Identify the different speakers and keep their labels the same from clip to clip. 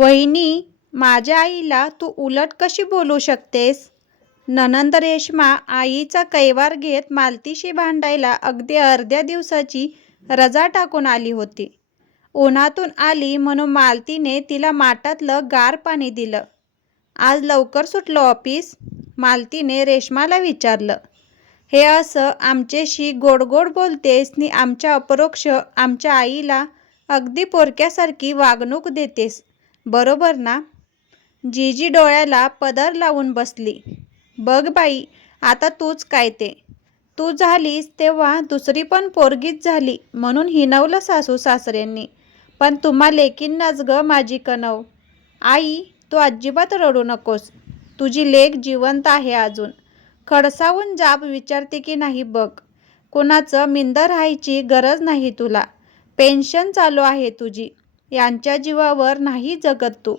Speaker 1: वहिनी माझ्या आईला तू उलट कशी बोलू शकतेस? ननंद रेश्मा आईचा कैवार घेत मालतीशी भांडायला अगदी अर्ध्या दिवसाची रजा टाकून आली होती. उन्हातून आली म्हणून मालतीने तिला माठातलं गार पाणी दिलं. आज लवकर सुटलं ऑफिस? मालतीने रेश्माला विचारलं. हे असं आमच्याशी गोड गोड बोलतेस नि आमच्या अपरोक्ष आमच्या आईला अगदी पोरक्यासारखी वागणूक देतेस. बरोबर ना? जीजी डोळ्याला पदर लावून बसली. बघ बाई आता तूच काय ते? तू झालीस तेव्हा दुसरी पण पोरगीच झाली म्हणून हिनवलं सासू सासऱ्यांनी. पण तुम्हा लेकींनाच ग माझी कणव आई तू अजिबात रडू नकोस. तुझी लेख जिवंत आहे अजून. खडसावून जाब विचारते की नाही बघ. कुणाचं मिंद राहायची गरज नाही तुला. पेन्शन चालू आहे तुझी. यांच्या जीवावर नाही जगत. तू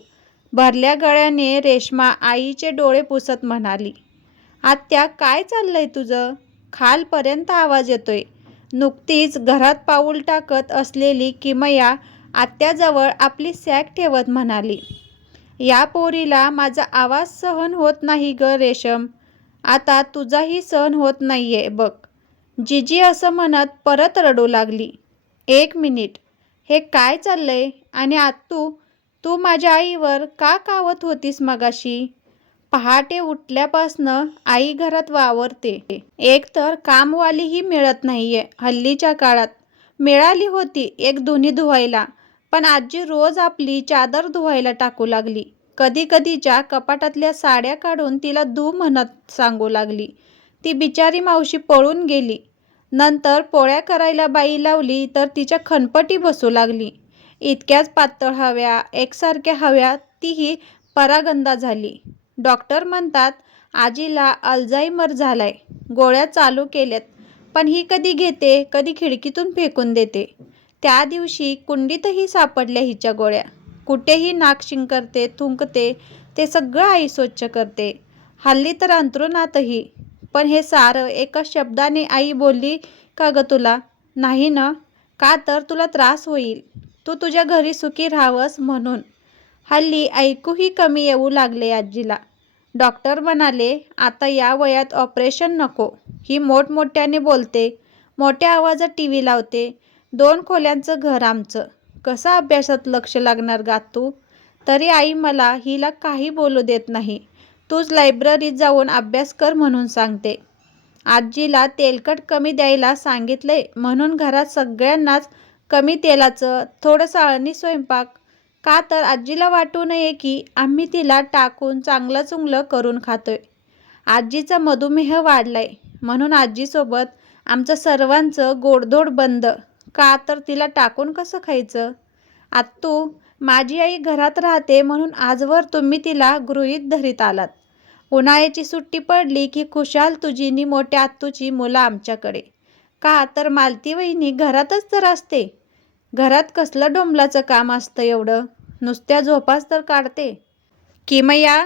Speaker 1: भरल्या गळ्याने रेश्मा आईचे डोळे पुसत म्हणाली आत्या काय चाललंय तुझं? खालपर्यंत आवाज येतोय. नुकतीच घरात पाऊल टाकत असलेली किमया आत्याजवळ आपली सॅक ठेवत म्हणाली या पोरीला माझा आवाज सहन होत नाही ग रेशम. आता तुझाही सहन होत नाहीये बघ जिजी असं म्हणत परत रडू लागली एक मिनिट. हे काय चाललंय? आणि आत्तू तू माझ्या आईवर का कावत होतीस मगाशी? पहाटे उठल्यापासनं आई घरात वावरते. एक तर कामवालीही मिळत नाहीये हल्लीच्या काळात. मिळाली होती एक धुनी धुवायला पण आजी रोज आपली चादर धुवायला टाकू लागली. कधी कधीच्या कपाटातल्या साड्या काढून तिला धू म्हणत सांगू लागली. ती बिचारी मावशी पळून गेली. नंतर पोळ्या करायला बाई लावली तर तिच्या खनपटी बसू लागली. इतक्याच पातळ हव्या एकसारख्या हव्या तीही परागंदा झाली. डॉक्टर म्हणतात आजीला अल्झायमर झालाय. गोळ्या चालू केल्यात पण ही कधी घेते कधी खिडकीतून फेकून देते. त्या दिवशी कुंडीतही सापडल्या हिच्या गोळ्या. कुठेही नाक शिंकरते थुंकते ते सगळं आई स्वच्छ करते. हल्ली तर अंथरुणातही. पण हे सारं एका शब्दाने आई बोलली का ग तुला? नाही ना? का तर तुला त्रास होईल? तू तुझ्या घरी सुखी राहावंस म्हणून. हल्ली ऐकूही कमी येऊ लागले आजीला. डॉक्टर म्हणाले आता या वयात ऑपरेशन नको. ही मोठमोठ्याने बोलते. मोठ्या आवाजात टी व्ही लावते. दोन खोल्यांचं घर आमचं. कसं अभ्यासात लक्ष लागणार गा तू? तरी आई मला हिला काही बोलू देत नाही. तूच लायब्ररीत जाऊन अभ्यास कर म्हणून सांगते. आजीला तेलकट कमी द्यायला सांगितले म्हणून घरात सगळ्यांनाच कमी तेलाचं थोडं अळणी स्वयंपाक. का तर आजीला वाटू नये की आम्ही तिला टाकून चांगलं चुंगलं करून खातोय. आजीचा मधुमेह वाढलाय. म्हणून आजीसोबत आमचं सर्वांचं गोडधोड बंद. का तर तिला टाकून कसं खायचं? आत्तू माझी आई घरात राहते म्हणून आजवर तुम्ही तिला गृहीत धरीत आलात. उन्हाळ्याची सुट्टी पडली की खुशाल तुझी नि मोठ्या आत्तूची मुलं आमच्याकडे. का तर मालती वहिनी घरातच तर असते. घरात कसलं डोंबलाचं काम असतं एवढं? नुसत्या झोपाच तर काढते. किमया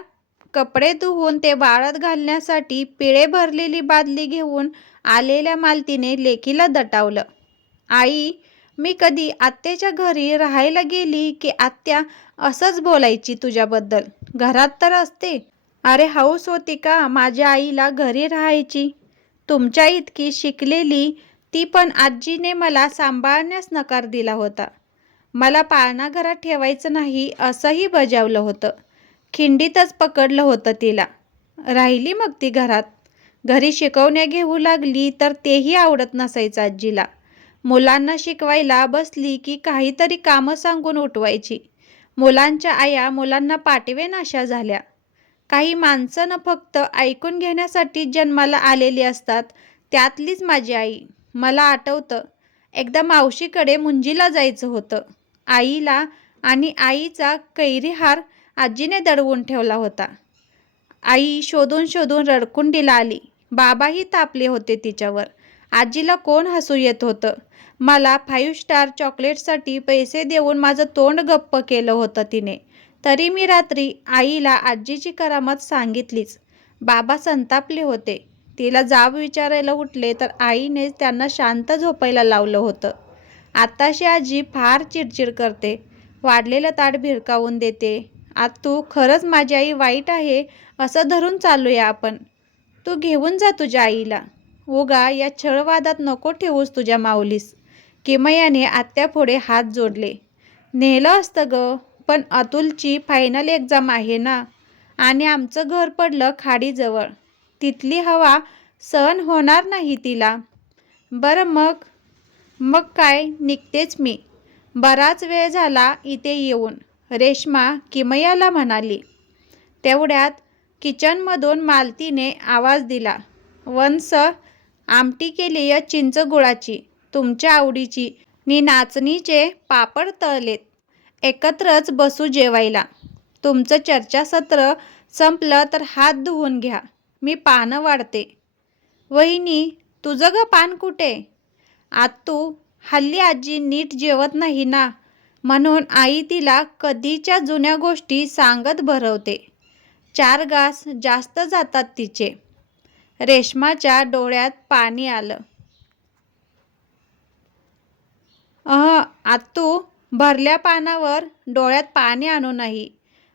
Speaker 1: कपडे धुवून ते वाळत घालण्यासाठी पिळे भरलेली बादली घेऊन आलेल्या मालतीने लेकीला दटावलं. आई मी कधी आत्याच्या घरी राहायला गेली की आत्या असंच बोलायची तुझ्याबद्दल? घरात तर असते. अरे हौस होती का माझ्या आईला घरी राहायची? तुमच्या इतकी शिकलेली ती पण आजीने मला सांभाळण्यास नकार दिला होता. मला पाळणाघरात ठेवायचं नाही असंही बजावलं होतं. खिंडीतच पकडलं होतं तिला. राहिली मग ती घरात. घरी शिकवण्या घेऊ लागली तर तेही आवडत नसायचं आजीला. मुलांना शिकवायला बसली की काहीतरी कामं सांगून उठवायची. मुलांच्या आया मुलांना पाठवेन अशा झाल्या. काही माणसं न फक्त ऐकून घेण्यासाठी जन्माला आलेली असतात त्यातलीच माझी आई. मला आठवतं. एकदा मावशीकडे मुंजीला जायचं होतं. आईला आणि आईचा कैरीहार आजीने दडवून ठेवला होता. आई शोधून शोधून रडकुंडीला आली. बाबाही तापले होते तिच्यावर. आजीला कोण हसू येत होतं? मला फाईव्ह स्टार चॉकलेटसाठी पैसे देऊन माझं तोंड गप्प केलं होतं तिने. तरी मी रात्री आईला आजीची करामत सांगितलीच. बाबा संतापले होते. तिला जाब विचारायला उठले तर आईने त्यांना शांत झोपायला लावलं होतं. आत्ताशी आजी फार चिडचिड करते. वाढलेलं ताट भिरकावून देते. आत्तू खरंच माझी आई वाईट आहे असं धरून चालूया आपण. तू घेऊन जा तुझ्या आईला. उगा या छळवादात नको ठेवूस तुझ्या माऊलीस. किमयाने आत्यापुढे हात जोडले. नेलं असतं ग पण अतुलची फायनल एक्झाम आहे ना. आणि आमचं घर पडलं खाडीजवळ. तिथली हवा सहन होणार नाही तिला. बरं मग? मग काय? निघतेच मी. बराच वेळ झाला इथे येऊन. रेश्मा किमयाला म्हणाली. तेवढ्यात किचनमधून मालतीने आवाज दिला. वंस आमटी केली आहे चिंच गुळाची तुमच्या आवडीची. नी नाचणीचे पापड तळलेत. एकत्रच बसू जेवायला. तुमचं चर्चासत्र संपलं तर हात धुवून घ्या. मी पानं वाढते. वहिनी तुझं ग पान कुठे? आत्तू हल्ली आजी नीट जेवत नाही ना? म्हणून आई तिला कधीच्या जुन्या गोष्टी सांगत भरवते. चार घास जास्त जातात तिचे. रेशमाच्या डोळ्यात पाणी आलं. अह आत्तू भरल्या पानावर डोळ्यात पाणी आणू नाही.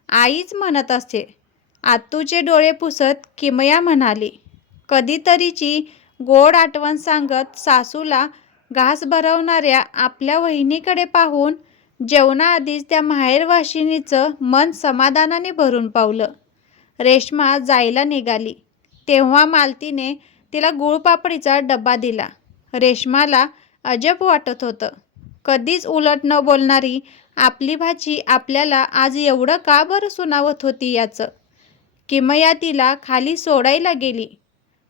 Speaker 1: आईच म्हणत असते आतूचे डोळे पुसत किमया म्हणाली कधीतरीची गोड आठवण सांगत सासूला घास भरवणाऱ्या आपल्या वहिनीकडे पाहून जेवणाआधीच त्या माहेरवाशिनीचं मन समाधानाने भरून पावलं. रेश्मा जायला निघाली. तेव्हा मालतीने तिला गुळपापडीचा डब्बा दिला. रेश्माला अजब वाटत होतं. कधीच उलट न बोलणारी आपली भाची आपल्याला आज एवढं का बरं सुनावत होती याचं? किमया तिला खाली सोडायला गेली.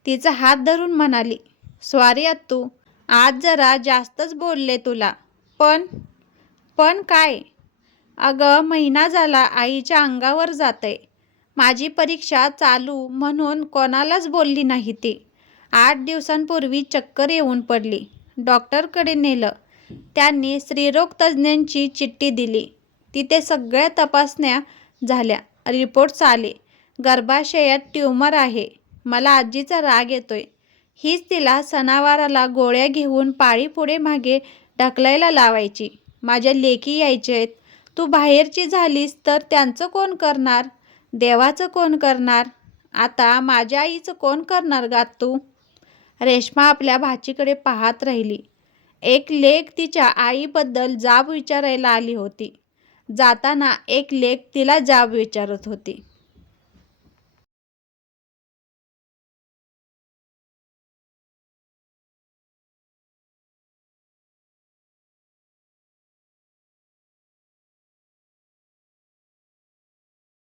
Speaker 1: तिचा हात धरून म्हणाली स्वारी आत्तू आज जरा जास्तच बोलले तुला. पण पण काय? अगं महिना झाला आईच्या अंगावर जाते माझी परीक्षा चालू म्हणून कोणालाच बोलली नाही ती. आठ दिवसांपूर्वी चक्कर येऊन पडली. डॉक्टरकडे नेलं. त्यांनी स्त्रीरोग तज्ज्ञांची चिठ्ठी दिली. तिथे सगळ्या तपासण्या झाल्या. रिपोर्ट्स आले. गर्भाशयात ट्यूमर आहे. मला आजीचा राग येतोय. हीच तिला सणावाराला गोळ्या घेऊन पाळी पुढे मागे ढकलायला लावायची. माझ्या लेकी यायचे आहेत. तू बाहेरची झालीस तर त्यांचं कोण करणार? देवाचं कोण करणार? आता माझ्या आईचं कोण करणार गा तू? रेश्मा आपल्या भाचीकडे पाहत राहिली. एक लेख तिच्या आईबद्दल जाब विचारायला आली होती. जाताना एक लेख तिला जाब विचारत होती.